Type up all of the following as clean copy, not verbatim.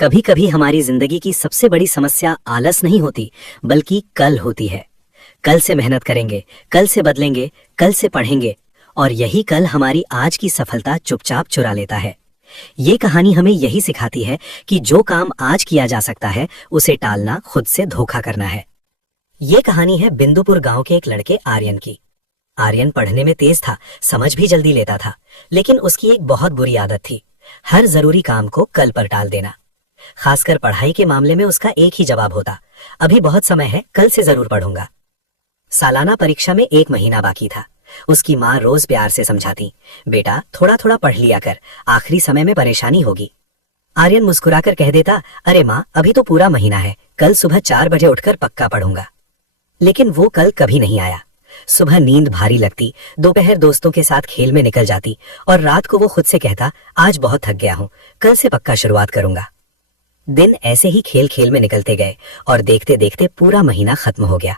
कभी कभी हमारी जिंदगी की सबसे बड़ी समस्या आलस नहीं होती, बल्कि कल होती है। कल से मेहनत करेंगे, कल से बदलेंगे, कल से पढ़ेंगे, और यही कल हमारी आज की सफलता चुपचाप चुरा लेता है। ये कहानी हमें यही सिखाती है कि जो काम आज किया जा सकता है, उसे टालना खुद से धोखा करना है। ये कहानी है बिंदुपुर गांव के एक लड़के आर्यन की। आर्यन पढ़ने में तेज था, समझ भी जल्दी लेता था, लेकिन उसकी एक बहुत बुरी आदत थी, हर जरूरी काम को कल पर टाल देना। खासकर पढ़ाई के मामले में उसका एक ही जवाब होता, अभी बहुत समय है, कल से जरूर पढ़ूंगा। सालाना परीक्षा में 1 महीना बाकी था। उसकी माँ रोज प्यार से समझाती, बेटा थोड़ा थोड़ा पढ़ लिया कर, आखिरी समय में परेशानी होगी। आर्यन मुस्कुराकर कह देता, अरे माँ, अभी तो पूरा महीना है, कल सुबह 4 बजे उठकर पक्का पढ़ूंगा। लेकिन वो कल कभी नहीं आया। सुबह नींद भारी लगती, दोपहर दोस्तों के साथ खेल में निकल जाती, और रात को वो खुद से कहता, आज बहुत थक गया हूं, कल से पक्का शुरुआत करूंगा। दिन ऐसे ही खेल खेल में निकलते गए, और देखते देखते पूरा महीना खत्म हो गया।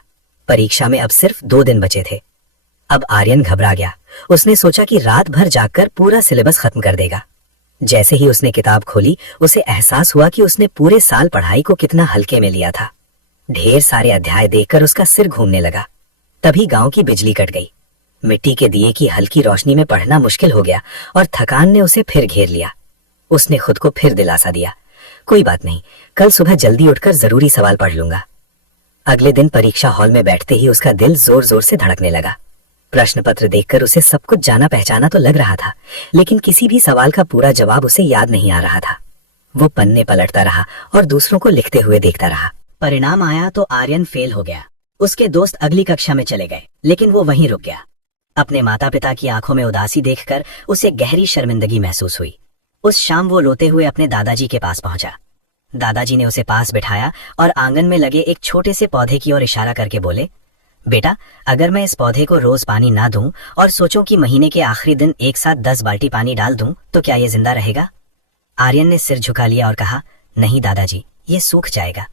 परीक्षा में अब सिर्फ 2 दिन बचे थे। अब आर्यन घबरा गया। उसने सोचा कि रात भर जागकर पूरा सिलेबस खत्म कर देगा। जैसे ही उसने किताब खोली, उसे एहसास हुआ कि उसने पूरे साल पढ़ाई को कितना हल्के में लिया था। ढेर सारे अध्याय देखकर उसका सिर घूमने लगा। तभी गांव की बिजली कट गई। मिट्टी के दिए की हल्की रोशनी में पढ़ना मुश्किल हो गया, और थकान ने उसे फिर घेर लिया। उसने खुद को फिर दिलासा दिया, कोई बात नहीं, कल सुबह जल्दी उठकर जरूरी सवाल पढ़ लूंगा। अगले दिन परीक्षा हॉल में बैठते ही उसका दिल जोर जोर से धड़कने लगा। प्रश्न पत्र देखकर उसे सब कुछ जाना पहचाना तो लग रहा था, लेकिन किसी भी सवाल का पूरा जवाब उसे याद नहीं आ रहा था। वो पन्ने पलटता रहा और दूसरों को लिखते हुए देखता रहा। परिणाम आया तो आर्यन फेल हो गया। उसके दोस्त अगली कक्षा में चले गए, लेकिन वो वहीं रुक गया। अपने माता पिता की आंखों में उदासी देखकर उसे गहरी शर्मिंदगी महसूस हुई। उस शाम वो रोते हुए अपने दादाजी के पास पहुंचा। दादाजी ने उसे पास बिठाया और आंगन में लगे एक छोटे से पौधे की ओर इशारा करके बोले, बेटा, अगर मैं इस पौधे को रोज पानी ना दूं और सोचूं कि महीने के आखिरी दिन एक साथ 10 बाल्टी पानी डाल दूं, तो क्या ये जिंदा रहेगा? आर्यन ने सिर झुका लिया और कहा, नहीं दादाजी, ये सूख जाएगा।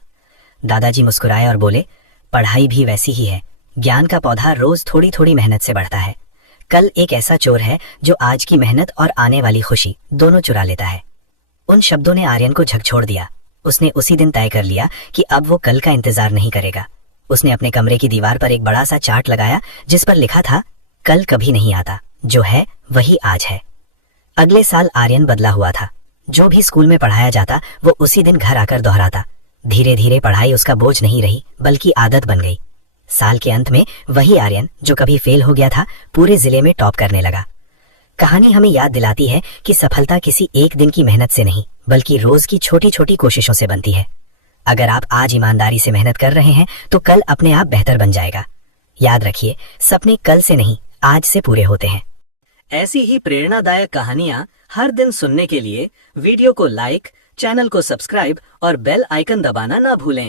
दादाजी मुस्कुराए और बोले, पढ़ाई भी वैसी ही है, ज्ञान का पौधा रोज थोड़ी थोड़ी मेहनत से बढ़ता है। कल एक ऐसा चोर है जो आज की मेहनत और आने वाली खुशी दोनों चुरा लेता है। उन शब्दों ने आर्यन को झकझोर दिया। उसने उसी दिन तय कर लिया कि अब वो कल का इंतजार नहीं करेगा। उसने अपने कमरे की दीवार पर एक बड़ा सा चार्ट लगाया, जिस पर लिखा था, कल कभी नहीं आता, जो है वही आज है। अगले साल आर्यन बदला हुआ था। जो भी स्कूल में पढ़ाया जाता, वो उसी दिन घर आकर दोहराता। धीरे धीरे पढ़ाई उसका बोझ नहीं रही, बल्कि आदत बन गई। साल के अंत में वही आर्यन जो कभी फेल हो गया था, पूरे जिले में टॉप करने लगा। कहानी हमें याद दिलाती है कि सफलता किसी एक दिन की मेहनत से नहीं, बल्कि रोज की छोटी छोटी कोशिशों से बनती है। अगर आप आज ईमानदारी से मेहनत कर रहे हैं, तो कल अपने आप बेहतर बन जाएगा। याद रखिए, सपने कल से नहीं, आज से पूरे होते हैं। ऐसी ही प्रेरणादायक कहानियां हर दिन सुनने के लिए वीडियो को लाइक, चैनल को सब्सक्राइब और बेल आइकन दबाना ना भूलें।